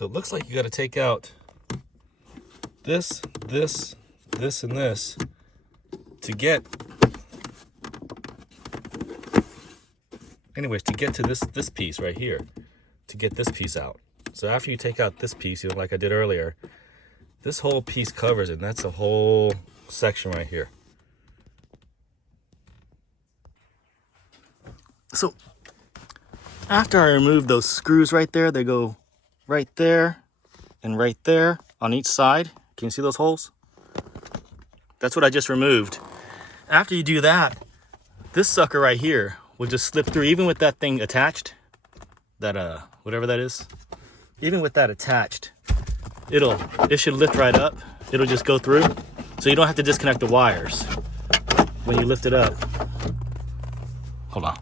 So it looks like you got to take out this, this, this, and this to get, anyways, to get to this piece right here, to get this piece out. So after you take out this piece, you know, like I did earlier, this whole piece covers it, and that's a whole section right here. So after I remove those screws right there, they go right there and right there on each side. Can you see those holes? That's what I just removed. After you do that, this sucker right here will just slip through, even with that thing attached, that whatever that is. Even with that attached, it should lift right up. It'll just go through, so you don't have to disconnect the wires when you lift it up. Hold on.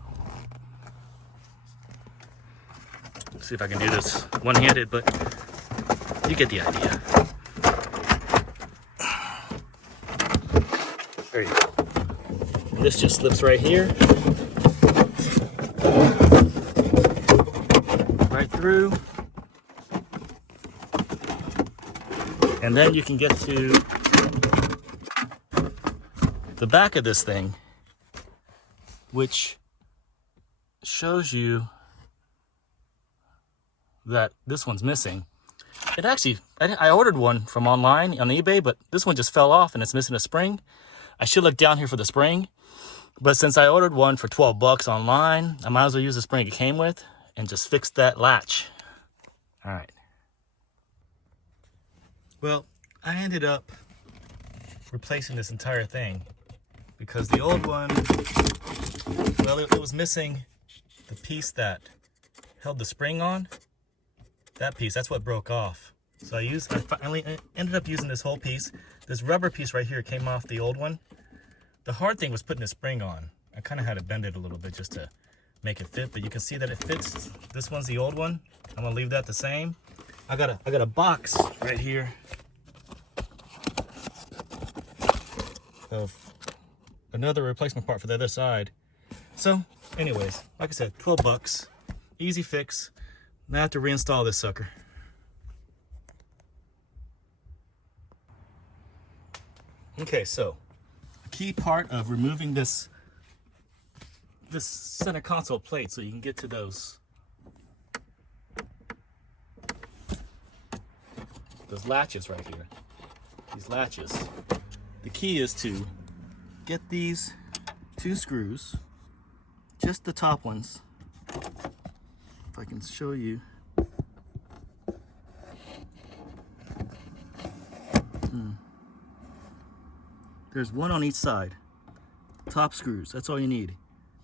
See if I can do this one-handed, but you get the idea. There you go. And this just slips right here. Right through. And then you can get to the back of this thing, which shows you that this one's missing. It actually, I ordered one from online on eBay, but this one just fell off and it's missing a spring. I should look down here for the spring, but since I ordered one for 12 bucks online, I might as well use the spring it came with and just fix that latch. All right. Well, I ended up replacing this entire thing because the old one, well, it was missing the piece that held the spring on. That piece, that's what broke off. So I finally ended up using this whole piece. This rubber piece right here came off the old one. The hard thing was putting a spring on. I kind of had to bend it a little bit just to make it fit, but you can see that it fits. This one's the old one. I'm gonna leave that the same. I got a box right here of another replacement part for the other side. So anyways, like I said, 12 bucks, easy fix. Now I have to reinstall this sucker. Okay, so a key part of removing this center console plate so you can get to those latches right here, these latches. The key is to get these two screws, just the top ones. If I can show you. There's one on each side. Top screws, that's all you need.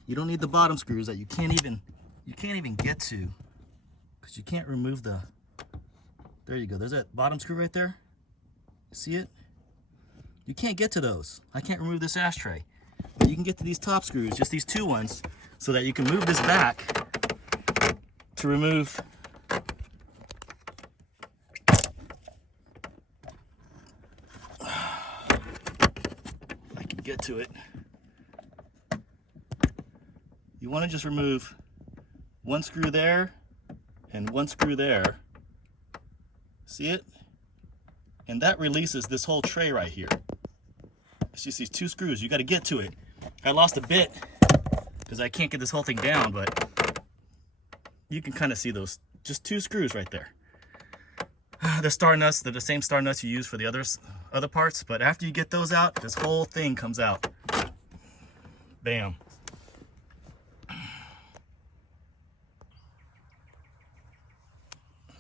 You don't need the bottom screws that you can't even get to, because you can't remove the, there you go, there's that bottom screw right there. See it? You can't get to those. I can't remove this ashtray. But you can get to these top screws, just these two ones, so that you can move this back to remove if I can get to it. You want to just remove one screw there and one screw there. See it? And that releases this whole tray right here. It's just these two screws. You got to get to it. I lost a bit because I can't get this whole thing down, but you can kind of see those, just two screws right there. The star nuts, they're the same star nuts you use for the other parts, but after you get those out, this whole thing comes out. Bam.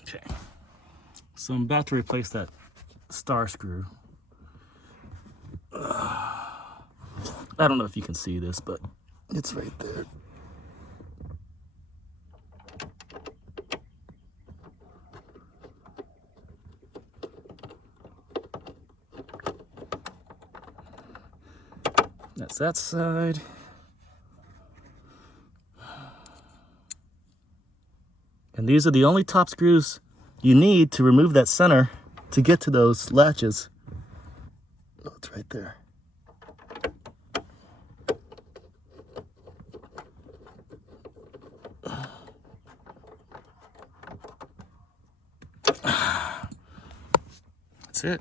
Okay. So I'm about to replace that star screw. I don't know if you can see this, but it's right there. That's that side. And these are the only top screws you need to remove that center to get to those latches. Oh, it's right there. that's it.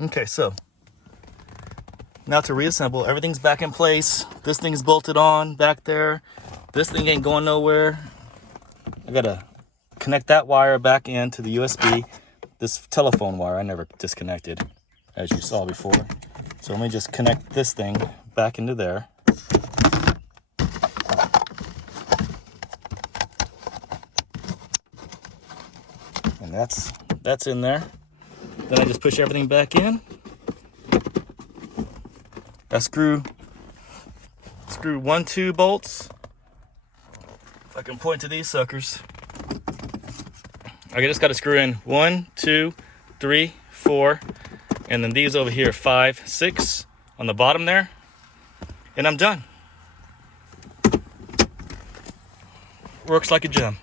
Okay, so now to reassemble, everything's back in place. This thing's bolted on back there. This thing ain't going nowhere. I gotta connect that wire back into the USB. This telephone wire I never disconnected, as you saw before. So let me just connect this thing back into there. And that's in there. Then I just push everything back in. I screw 1, 2 bolts. If I can point to these suckers. I just got to screw in 1, 2, 3, 4, and then these over here 5, 6 on the bottom there, and I'm done. Works like a gem.